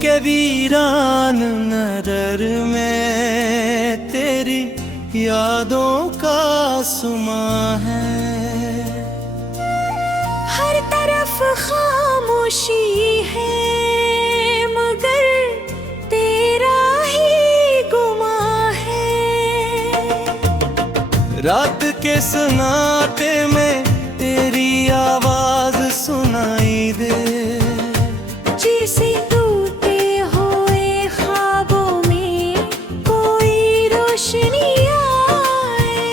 के वीरान नजर में तेरी यादों का सुमा है। हर तरफ खामोशी है मगर तेरा ही गुमा है। रात के सन्नाटे में तेरी आवाज सुनाई दे, जैसे टूटे हुए ख्वाबों में कोई रोशनी आए।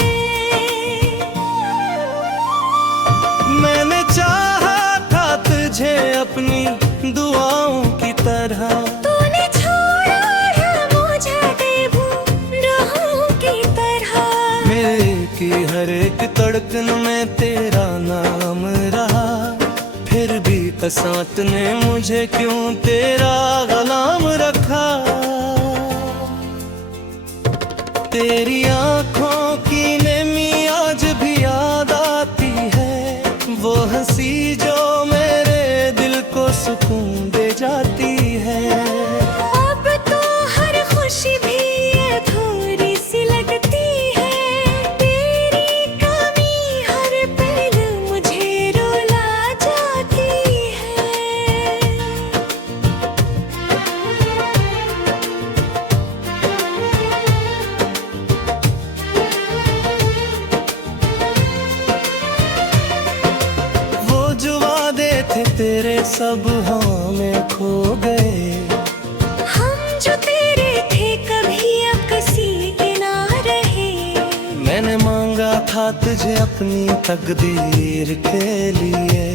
मैंने चाहा था तुझे अपनी दुआओं की तरह, तूने छोड़ा है मुझे बेबूराहों की तरह। मेरे की हर एक धड़कन में तेरा नाम रहा, फिर भी कसात ने मुझे क्यों तेरा गुलाम रखा। तेरी आंखों की नमी आज भी याद आती है, वो हंसी जो मेरे दिल को सुकून दे जाती है। अब तो हर खुशी भी अधूरी सी लगती है, तेरी कमी हर पल मुझे रुला जाती है। वो जो वादे थे तेरे सब हमें खो गए, हम जो तेरे थे कभी अकसी के ना रहे। मैंने मांगा था तुझे अपनी तकदीर के लिए,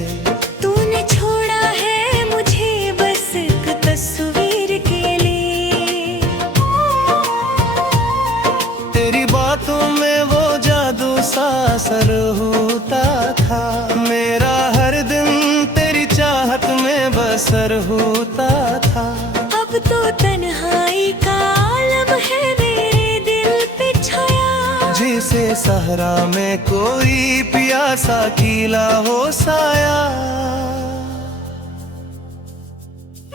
तूने छोड़ा है मुझे बस एक तस्वीर के लिए। तेरी बातों में वो जादू सा असर होता था, मेरा हर दिन तेरी चाहत में बसर होता था। अब तो तन्हाई का आलम है मेरे दिल पे छाया, जिसे सहरा में कोई प्यासा कीला हो साया।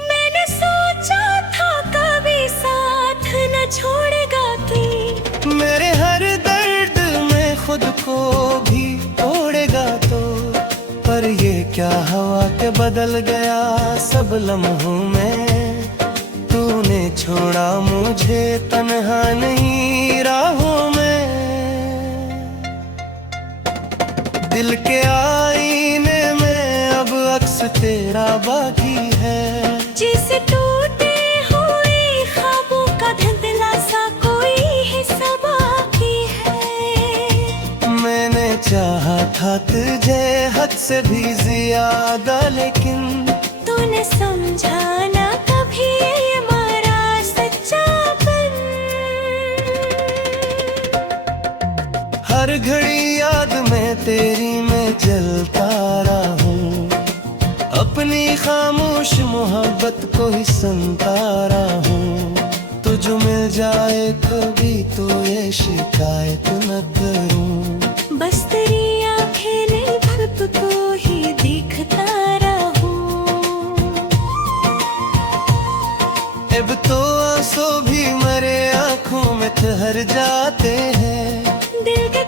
मैंने सोचा था कभी साथ न छोड़ेगा तू, मेरे हर दर्द में खुद को भी तोड़ेगा तो। पर ये क्या हवा के बदल गया सब लम्हों में, तूने छोड़ा मुझे तन्हा नहीं राहों में। दिल के आईने में अब अक्स तेरा बाकी है, जिसे टूटे हुए ख्वाबों का धुंधला सा कोई हिस्सा बाकी है। मैंने चाहा था तुझे हद से भी ज्यादा, लेकिन तूने समझा ना कभी हमारा सच्चापन। हर घड़ी याद में तेरी मैं जलता रहूं, अपनी खामोश मोहब्बत को ही सुनता रहूं। तुझ मिल जाए कभी तो ये शिकायत न करूं, बस तेरी आंखें निर्भर को ही दिखता रहूं। अब तो आंसू भी मरे आंखों में ठहर जाते हैं, दिल के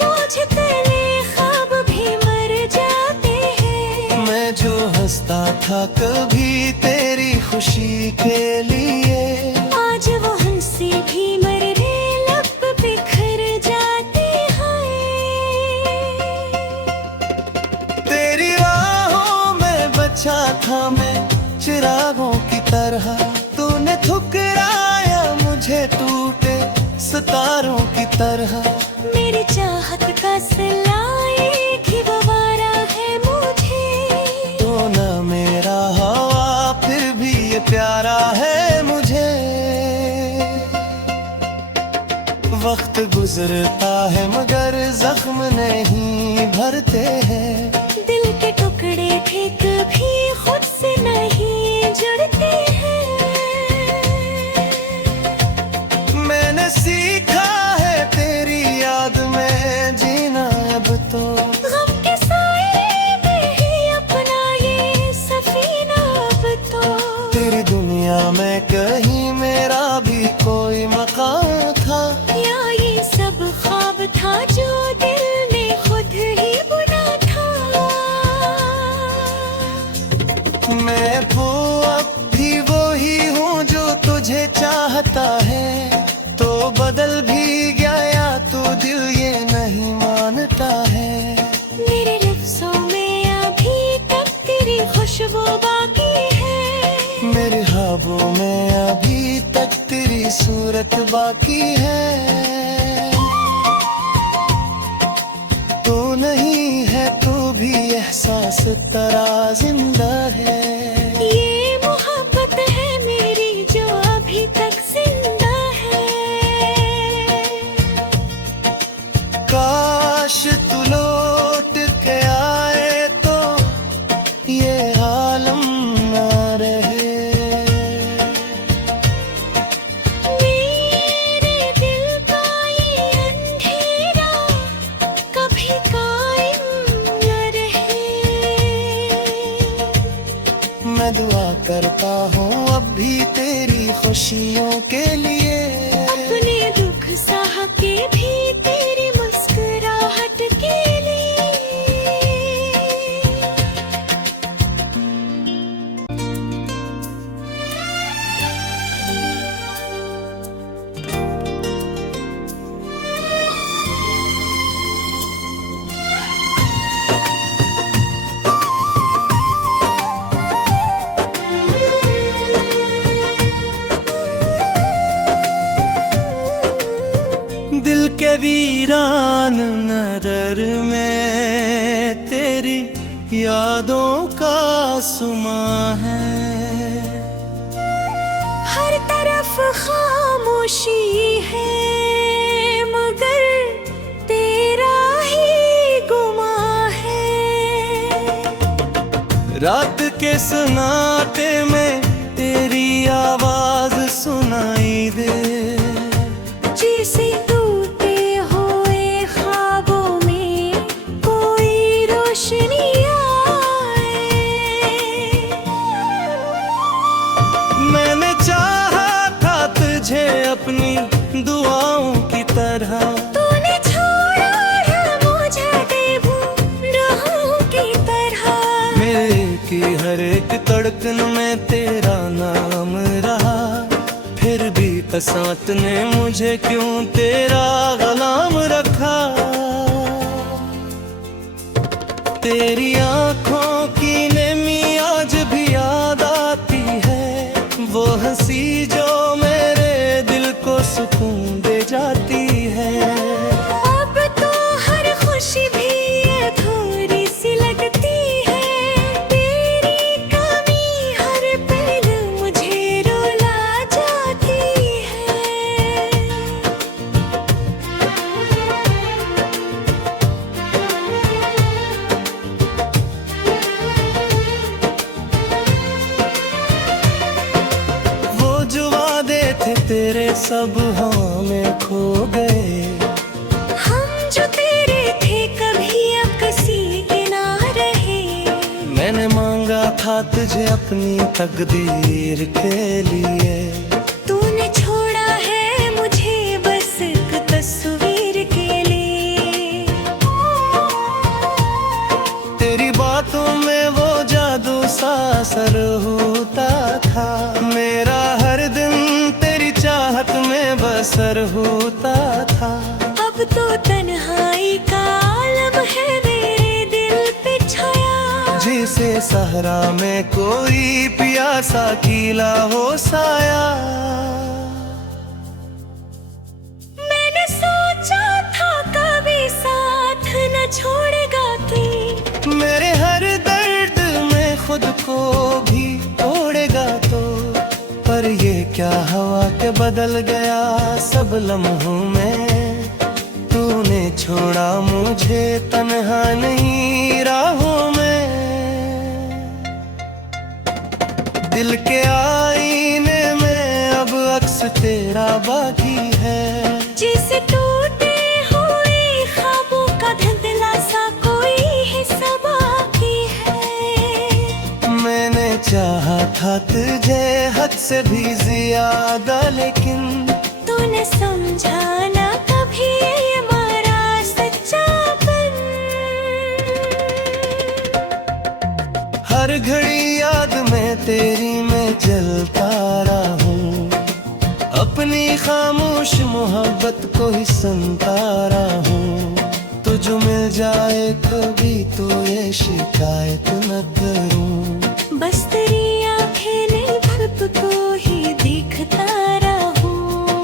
बोझ तले ख्वाब भी मर जाते हैं। मैं जो हंसता था कभी तेरी खुशी के लिए, आज वो हंसी भी मरने लब बिखर जाते हैं। तेरी राहों में बचा था मैं चिरागों की तरह, तूने ठुकराया मुझे टूटे सितारों की तरह। मेरी चाहत का सिलाई की बवारा है मुझे, तो ना मेरा हवा फिर भी ये प्यारा है मुझे। वक्त गुजरता है मगर जख्म नहीं भरते हैं, दिल के टुकड़े थे कभी खुद से नहीं जुड़ते हैं। मैंने सीखा है तेरी याद में जीना अब तो, गम के साए में ही अपना ये सफीना अब तो। तेरी दुनिया सूरत बाकी है। तो नहीं है तो भी एहसास तेरा जिंदा है। ये मोहब्बत है मेरी जो अभी तक जिंदा है। काश तू लौट के आए तो ये आलम ना रहे। मेरे दिल का ये अंधेरा कभी कायम न रहे। मैं दुआ करता हूँ अब भी तेरी खुशियों के लिए। अपने दुख सह के भी तेरी मुस्कुराहट के लिए। दिल के वीरान नजर में तेरी यादों का सुमा है। हर तरफ खामोशी है मगर तेरा ही गुमा है। रात के सन्नाटे में तेरी आवाज सुनाई दे। जैसे टूटे हुए ख्वाबों में कोई रोशनी आए। मैंने चाहा था तुझे अपनी दुआओं की तरह। तूने छोड़ा है मुझे बेबूराहों की तरह। मेरे की हर एक धड़कन में तेरा नाम रहा। फिर भी कसात ने मुझे क्यों तेरा गुलाम रखा। तेरी आंखों की नेमी आज भी याद आती है। वो हंसी जो मेरे दिल को सुकून दे जाती है। अब तो हर खुशी भी अधूरी सी लगती है। तेरी कमी हर पल मुझे रुला जाती है। वो जो वादे थे तेरे सब हमें खो गए। हम जो तेरे थे कभी अब किसी के ना रहे। मैंने मांगा था तुझे अपनी तकदीर के लिए। तूने छोड़ा है मुझे बस एक तस्वीर के लिए। तेरी बातों में वो जादू सा असर होता था। मेरा हर दिन तेरी चाहत में बसर होता था। अब तो तन्हाई का आलम है मेरे दिल पे छाया। जिसे सहरा में कोई प्यासा कीला हो साया। मैंने सोचा था कभी साथ न छोड़ेगा तू। मेरे हर दर्द में खुद को भी तोड़ेगा तो। पर ये क्या हवा के बदल गया सब लम्हों में। तूने छोड़ा मुझे तन्हा नहीं राहों में। दिल के आईने में अब अक्स तेरा बाकी है। जिसे टूटे हुए ख्वाबों का धुंधला सा कोई हिस्सा बाकी है। मैंने चाहा था तुझे हद से भी ज्यादा लेकिन तूने समझा ना कभी ये हमारा सच्चापन। हर घड़ी याद में तेरी मैं जलता रहूं। अपनी खामोश मोहब्बत को ही सुनता रहूं। तुझ मिल जाए कभी तो ये शिकायत न करूं। बस तेरी आंखें ने खुद को ही दिखता रहूं।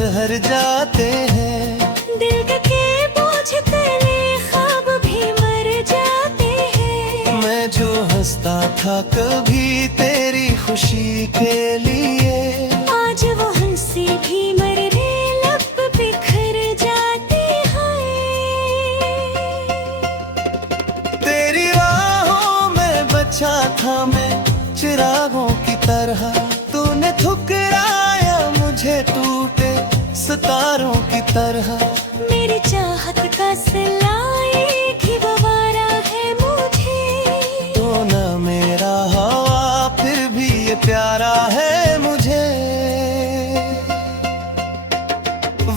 ठहर जाते हैं। दिल के बोझ तले ख्वाब भी मर जाते हैं। मैं जो हंसता था कभी तेरी खुशी के लिए, आज वो हंसी भी मरने लब बिखर जाते हैं। तेरी राहों में बचा था मैं चिरागों की तरह, तूने ठुकराया मुझे टूटे सितारों की तरह। मेरी चाहत का सिलाई भी गवारा है मुझे, तो ना मेरा हवा फिर भी ये प्यारा है मुझे।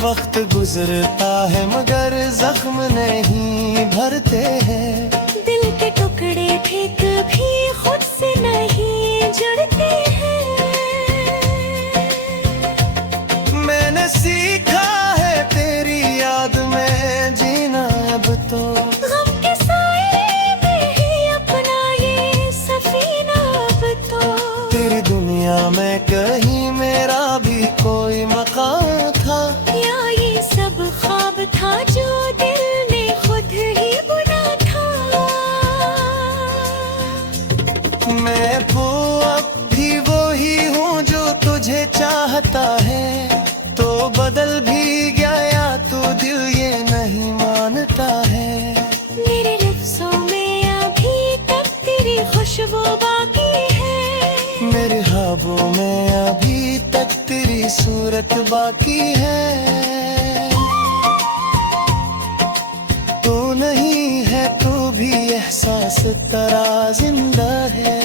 वक्त गुजरता है मगर जख्म नहीं भरते हैं। दिल के टुकड़े भी कभी खुद से नहीं जुड़ते हैं। मैंने सीखा है तेरी याद में जीना अब तो, गम के साए में ही अपना ये सफीना अब तो। तेरी दुनिया में कहीं मेरा भी कोई मकाम था, या ये सब ख्वाब था जो दिल ने खुद ही बुना था। मैं वो अब भी वही हूँ जो तुझे चाहता है। तो बदल भी गया तो दिल ये नहीं मानता है। मेरे लफ्ज़ों में अभी तक तेरी खुशबू बाकी है। मेरे ख्वाबों में अभी तक तेरी सूरत बाकी है। तू नहीं है तो भी एहसास तेरा जिंदा है।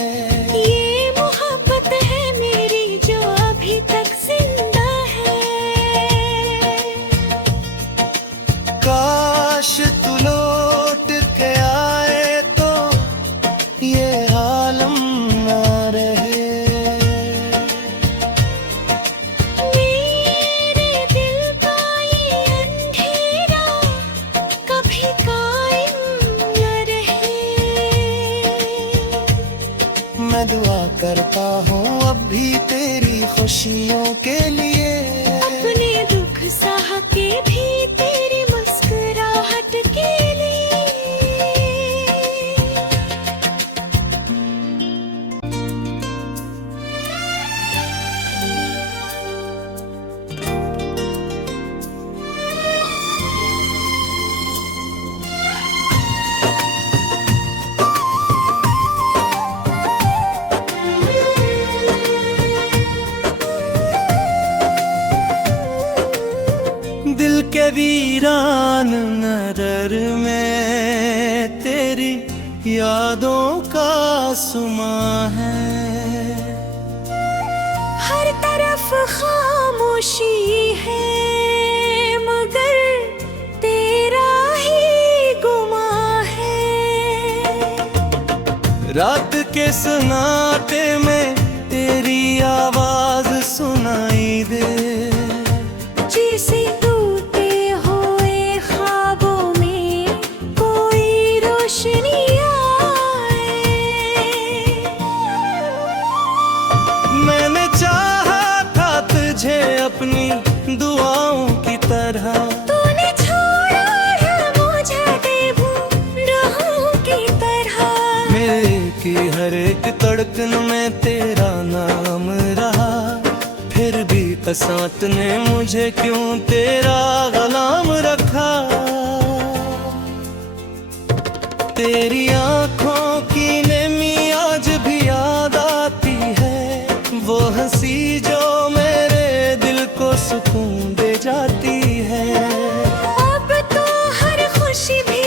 ये मोहब्बत है मेरी जो अभी तक जिंदा है। काश तू लौट के आए तो ये आलम ना रहे। मेरे दिल का ये अंधेरा कभी कायम न रहे। मैं दुआ करता हूँ अब भी तेरी खुशियों के लिए। अपने दुख सह के भी तेरी मुस्कुराहट के लिए। दिल के वीरान नजर में तेरी यादों का सुमा है। हर तरफ खामोशी है मगर तेरा ही गुमा है। रात के सन्नाटे में तेरी आवाज सुनाई दे। जैसे टूटे हुए ख्वाबों में कोई रोशनी आए। मैंने चाहा था तुझे अपनी दुआओं की तरह, तूने छोड़ा है मुझे बेबूराहों की तरह। मेरे की हर एक धड़कन में तेरा नाम रहा। फिर भी कसात ने मुझे क्यों तेरा गुलाम रखा। तेरी आंखों की नमी आज भी याद आती है। वो हंसी जो मेरे दिल को सुकून दे जाती है। अब तो हर खुशी भी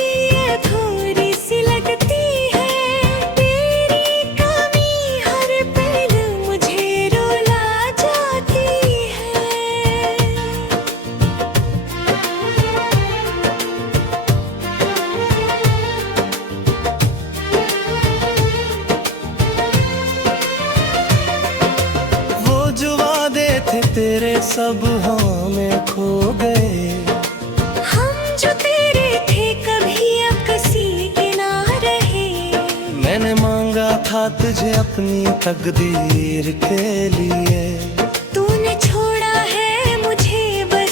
अधूरी सी लगती है। तेरी कमी हर पल मुझे रुला जाती है। वो जो वादे थे तेरे सब हमें खो गए। हम जो तेरे थे कभी अब किसी के ना रहे। मैंने मांगा था तुझे अपनी तकदीर के लिए। तूने छोड़ा है मुझे बस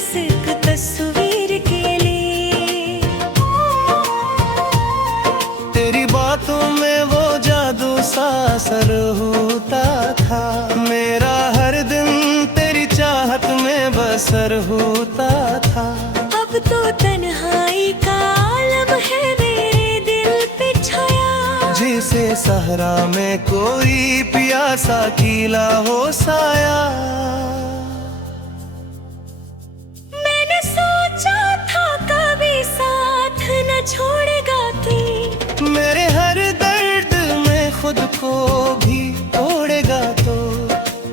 असर होता था। अब तो तन्हाई का आलम है मेरे दिल पे छाया। जिसे सहरा में कोई प्यासा कीला हो साया। मैंने सोचा था कभी साथ न छोड़ेगा तू, मेरे हर दर्द में खुद को भी तोड़ेगा तो।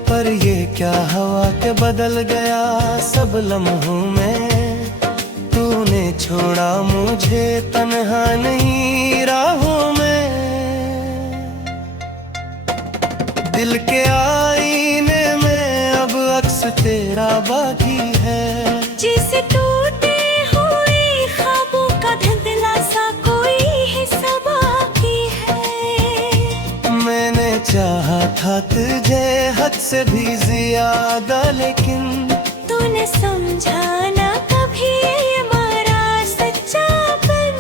पर ये क्या हवा के बदल गया सब लम्हों में। तूने छोड़ा मुझे तन्हा नहीं राहों में। दिल के आईने में अब अक्स तेरा बाकी है। जिसे टूटे हुए ख्वाबों का धुंधला सा कोई हिस्सा बाकी है। मैंने चाहा था तुझे हद से भी ज्यादा, लेकिन तूने समझा ना कभी ये हमारा सच्चापन।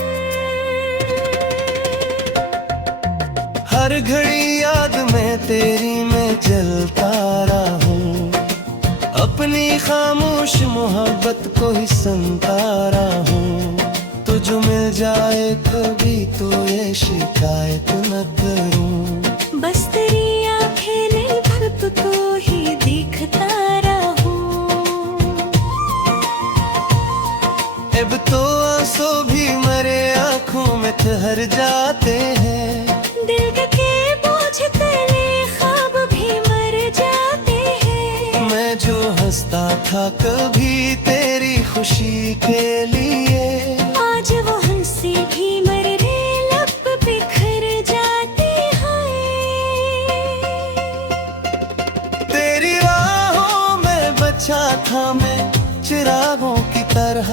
हर घड़ी याद में तेरी मैं जलता रहूं। अपनी खामोश मोहब्बत को ही सुनता रहूं। तुझ मिल जाए कभी तो ये शिकायत न करूं। बस तेरी आंखें निर्भर तो ही दिखता रहूं। अब तो आंसू भी मरे आंखों में ठहर जाते हैं। दिल के बोझ तले ख्वाब भी मर जाते हैं। मैं जो हंसता था कभी तेरी खुशी के लिए, आज वो हंसी भी मरने लब बिखर जाते हैं। तेरी राहों में बचा था मैं चिरागों की तरह।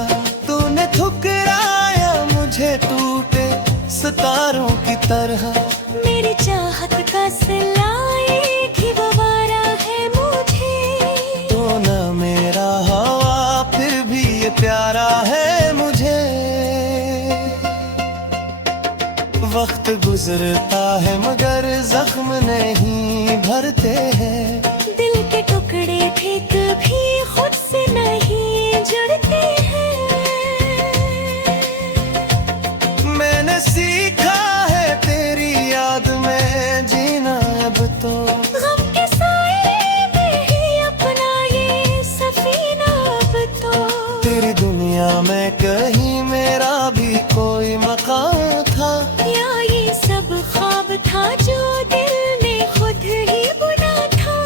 तूने ठुकराया मुझे टूटे सितारों की तरह। मेरी चाहत का सिलाई भी गवारा है मुझे। तो ना मेरा हवा फिर भी ये प्यारा है मुझे। वक्त गुजरता है मगर जख्म नहीं भरते हैं। दिल के टुकड़े थे कभी खुद से नहीं जुड़ते हैं। मैंने सीखा है तेरी याद में जीना अब तो। गम के साए में ही अपना ये सफीना अब तो। तेरी दुनिया में कहीं मेरा भी कोई मकाम था। या ये सब ख्वाब था जो दिल ने खुद ही बुना था।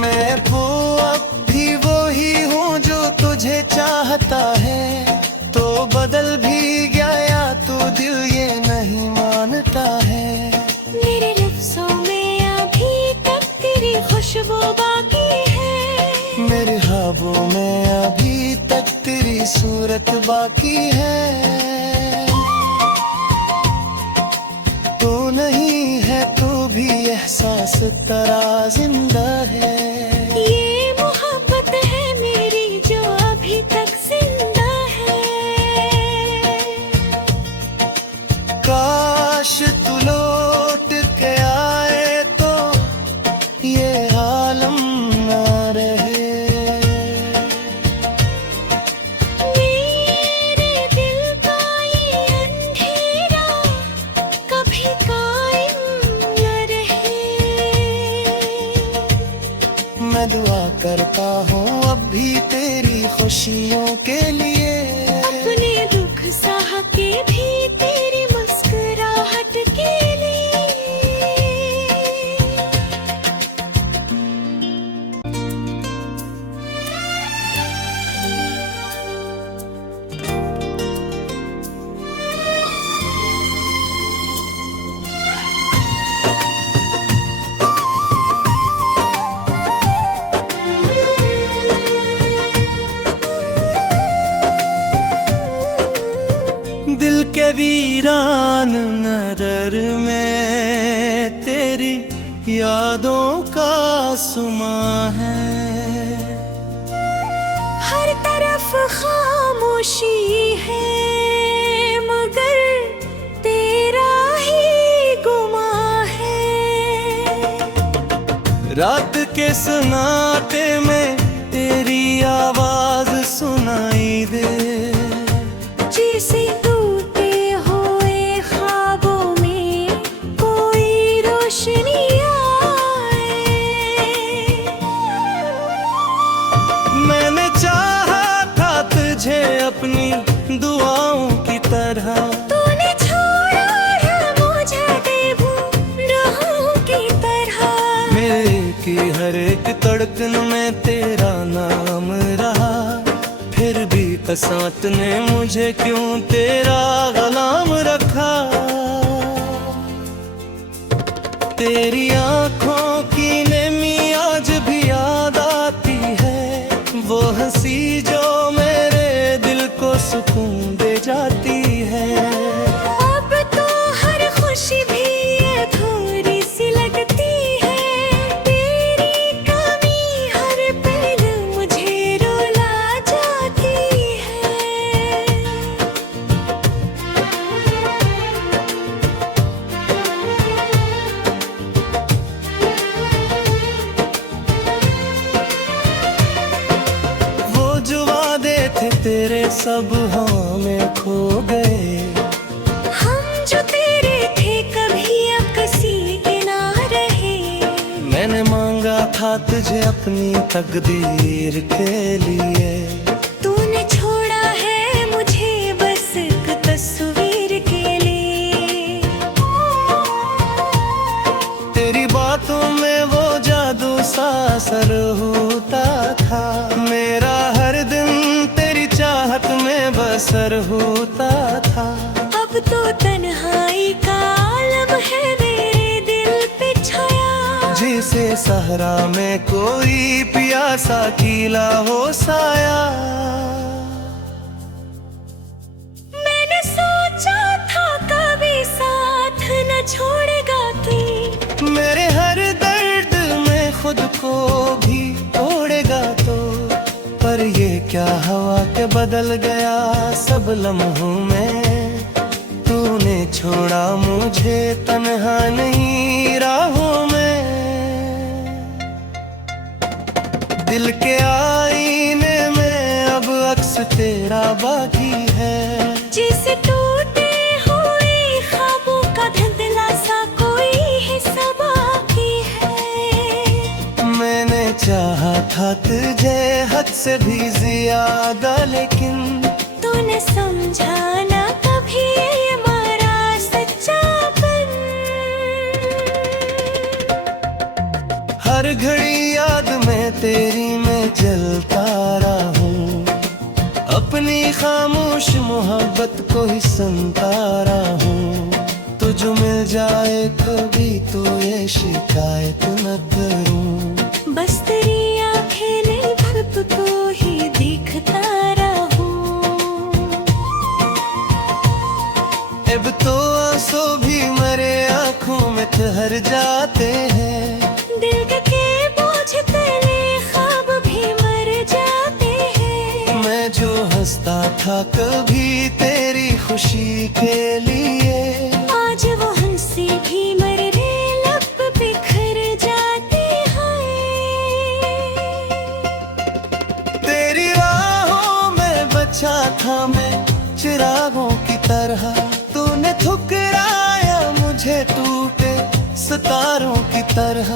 मैं वो अब भी वही हूँ जो तुझे चाहता है। तो बदल भी गया तो दिल ये नहीं मानता है। मेरे लफ्जों में अभी तक तेरी खुशबू बाकी है। मेरे ख्वाबों में अभी तक तेरी सूरत बाकी है। तू नहीं है तो भी एहसास तेरा जिंदा है। ये मोहब्बत है मेरी जो अभी तक जिंदा है। काश तू लौट के आए तो ये आलम ना रहे। मेरे दिल का ये अंधेरा कभी कायम न रहे। मैं दुआ करता हूँ अब भी तेरी खुशियों के लिए। अपने दुख सह के भी तेरी मुस्कुराहट के लिए। दिल के वीरान नजर में तेरी यादों का सुमा है। हर तरफ खामोशी है मगर तेरा ही गुमा है। रात के सन्नाटे में तेरी आवाज सुनाई दे। जैसे टूटे हुए ख्वाबों में कोई रोशनी आए। मैंने चाहा था तुझे अपनी दुआओं की तरह, तूने छोड़ा है मुझे बेबूराहों की तरह। मेरे की हर एक धड़कन में तेरा नाम रहा, फिर भी कसात ने मुझे क्यों तेरा गुलाम रखा। तेरी आंखों की नेमी आज भी याद आती है, वो हंसी जो मेरे दिल को सुकून दे जाती है। अब तो हर खुशी भी अधूरी सी लगती है, तेरी कमी हर पल मुझे रुला जाती है। वो जो वादे थे तेरे सब हवा में खो गए, हम जो तेरे थे कभी अकसी के ना रहे। मैंने मांगा था तुझे अपनी तकदीर के लिए, तूने छोड़ा है मुझे बस एक तस्वीर के लिए। तेरी बातों में वो जादू सा असर होता था, मेरा हर दिन तेरी चाहत में बसर होता था। अब तो तन्हाई का आलम है मेरे दिल पे छाया, जैसे सहरा में कोई प्यासा कीला हो साया। मैंने सोचा था कभी साथ न छोड़ेगा तू, मेरे हर दर्द में खुद को भी तोड़ेगा तो। पर ये क्या हवा के बदल गया सब लम्हों में, तूने छोड़ा मुझे तन्हा नहीं राहों में। दिल के आईने में अब अक्स तेरा बाकी है, जैसे टूटे हुए ख्वाबों का धुंधला सा कोई हिस्सा बाकी है। मैंने चाहा था तुझे हद से भी ज्यादा, लेकिन तूने समझा ना कभी ये हमारा सच्चापन। हर घड़ी याद में तेरी मैं जलता रहूं, अपनी खामोश मोहब्बत को ही सुनता रहूं। तुझे मिल जाए कभी तो ये शिकायत न करूं, बस तेरी आंखें निर्भर को ही देखता रहूं। अब तो आंसू भी मरे आंखों में ठहर जाते हैं, दिल के बोझ तले ख्वाब भी मर जाते हैं। मैं जो हंसता था कभी तेरी खुशी के लिए, आज वो हंसी भी मरने लब बिखर जाते हैं। तेरी राहों में बचा था मैं चिरागों की तरह, तूने ठुकराया मुझे टूटे सितारों की तरह।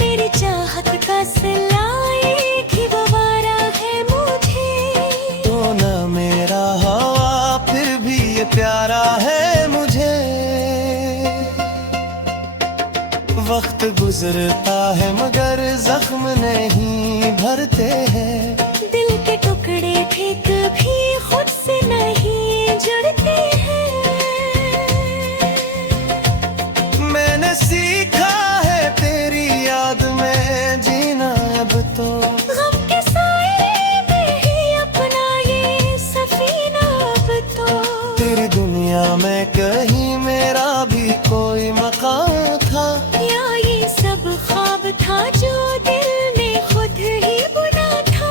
मेरी चाहत का सिलाई की बवारा है मुझे, तो ना मेरा हवा फिर भी ये प्यारा है मुझे। वक्त गुजरता है मगर जख्म नहीं भरते हैं, दिल के टुकड़े भी कभी खुद से नहीं जुड़ते हैं। मैंने सीखा है तेरी याद में जीना अब तो, गम के साए में ही अपना ये सफीना अब तो। तेरी दुनिया में कहीं मेरा भी कोई मकाम था, या ये सब ख्वाब था जो दिल ने खुद ही बुना था।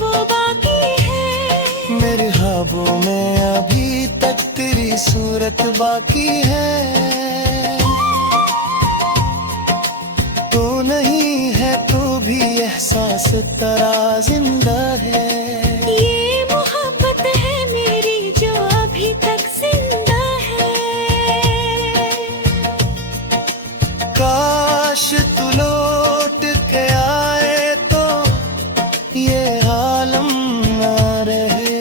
वो बाकी है। मेरे ख्वाबों में अभी तक तेरी सूरत बाकी है। तो नहीं है तो भी एहसास तेरा जिंदा है। ये मोहब्बत है मेरी जो अभी तक जिंदा है। काश तू लौट के आए तो ये आलम ना रहे।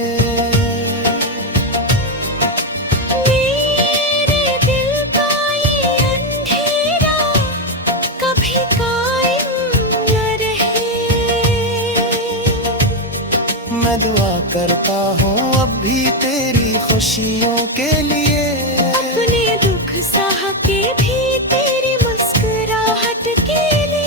मेरे दिल का ये अंधेरा कभी कायम न रहे। मैं दुआ करता हूँ अब भी तेरी खुशियों के लिए। अपने दुख सह के भी तेरी मुस्कुराहट के लिए।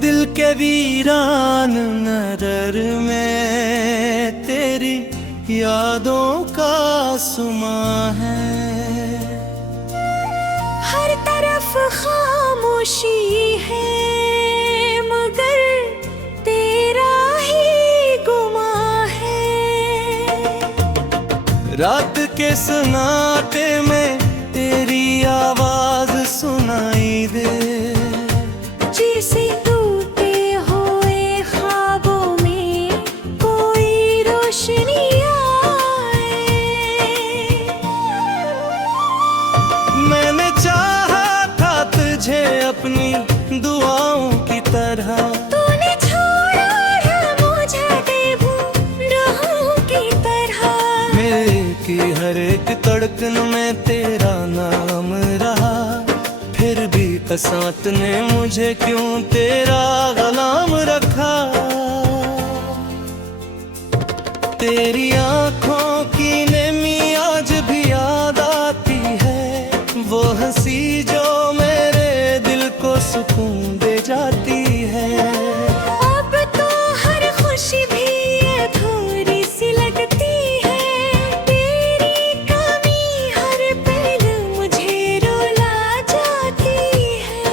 दिल के वीरान नजर में तेरी यादों का सुमा है। हर तरफ खामोशी है मगर तेरा ही गुमा है। रात के सन्नाटे में तेरी आवाज सुनाई दे। जैसे टूटे हुए ख्वाबों में कोई रोशनी आए। मैंने चाहा था तुझे अपनी दुआओं की तरह। तूने छोड़ा है मुझे बेबूराहों की तरह। मेरे की हर एक धड़कन में तेरा नाम रहा। फिर भी कसात ने मुझे क्यों तेरा गुलाम रखा। तेरी आंखों की नेमी आज भी याद आती है। वो हंसी जो मेरे दिल को सुकून दे जाती है। अब तो हर खुशी भी अधूरी सी लगती है। तेरी कमी हर पल मुझे रुला जाती है।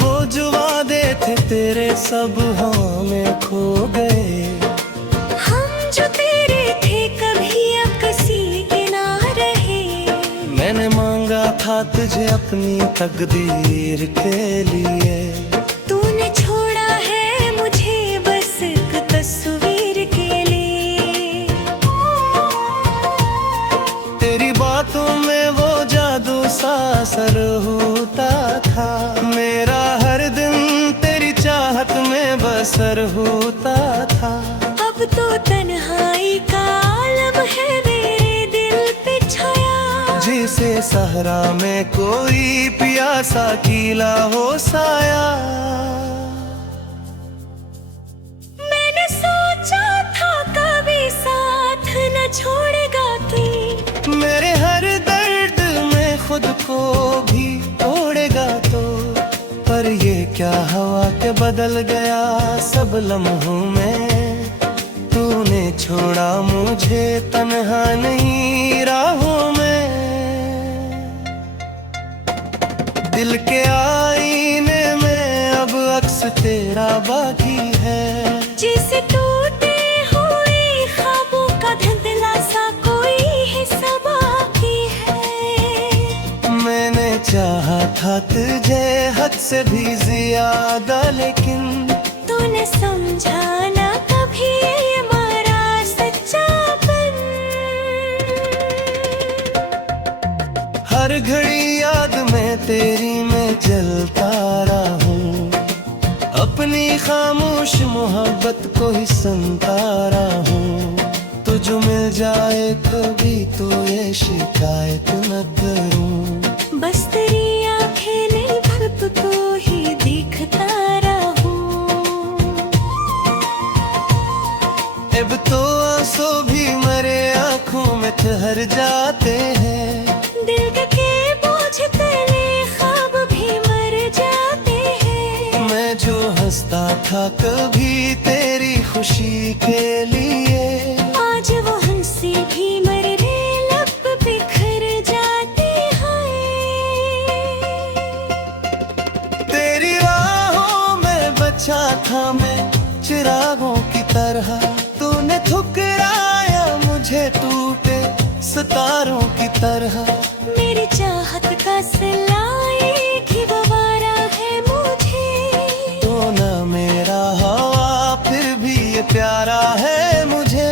वो जो वादे थे तेरे सब हवा में खो गए। हम जो तेरे थे कभी अकसी के ना रहे। मैंने मांगा था तुझे अपनी तकदीर के लिए। तूने छोड़ा है मुझे बस एक तस्वीर के लिए। तेरी बातों में वो जादू सा असर होता था। मेरा हर दिन तेरी चाहत में बसर होता था। अब तो तन्हाई का आलम है मेरे दिल पे छाया। जैसे सहरा में कोई प्यासा कीला हो साया। मैंने सोचा था कभी साथ न छोड़ेगा तू। मेरे हर दर्द में खुद को भी तोड़ेगा तो। पर ये क्या हवा के बदल गया सब लम्हों में। तूने छोड़ा मुझे तन्हा नहीं राहों में। दिल के आईने में अब अक्स तेरा बाकी है। जैसे टूटे हुए ख्वाबों का धुंधला सा कोई हिस्सा बाकी है। मैंने चाहा था तुझे हद से भी ज्यादा लेकिन तूने समझा ना कभी ये हमारा सच्चापन। हर घड़ी याद में तेरी मैं जलता रहा हूँ। अपनी खामोश मोहब्बत को ही सुनता रहा हूँ। तुझ मिल जाए कभी तो ये शिकायत न करूँ। बस तेरी आंखें ने धूप को ही देखता रहूं। अब तो आंसू भी मरे आंखों में ठहर जाते हैं। दिल के बोझ तले ख्वाब भी मर जाते हैं। मैं जो हंसता था कभी तेरी खुशी के लिए, आज वो हंसी भी मरने लब बिखर जाती है। तेरी राहों में बचा था मैं चिरागों की तरह। तूने ठुकराया मुझे टूटे सितारों की तरह। मेरी चाहत का सिला एक ही गवारा है मुझे। तो ना मेरा हवा फिर भी ये प्यारा है मुझे।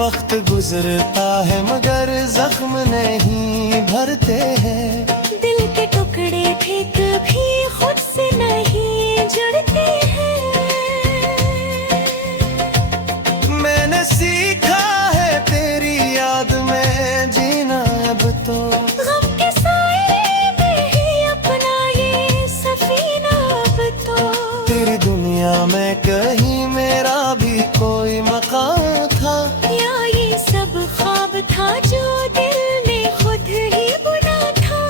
वक्त गुजरता है मगर जख्म नहीं भरते हैं। दिल के टुकड़े भी कभी खुद से नहीं जुड़ते हैं। मैंने सीखा है तेरी याद में जीना अब तो। गम के साए में ही अपना ये सफीना अब तो। तेरी दुनिया में कहीं मेरा भी कोई मकान था, या ये सब ख्वाब था जो दिल ने खुद ही बुना था।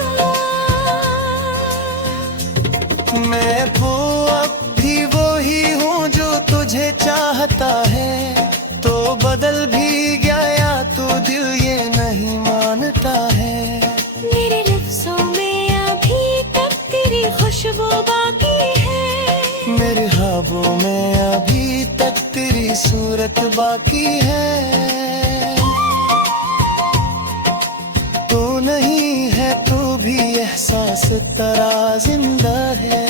मैं वो अब भी वही हूँ जो तुझे चाहता है। तो बदल भी गया तो दिल ये नहीं मानता है। मेरे लफ्जों में अभी तक तेरी खुशबू बाकी है। मेरे ख्वाबों में अभी तक तेरी सूरत बाकी है। तू नहीं है तो भी एहसास तेरा जिंदा है।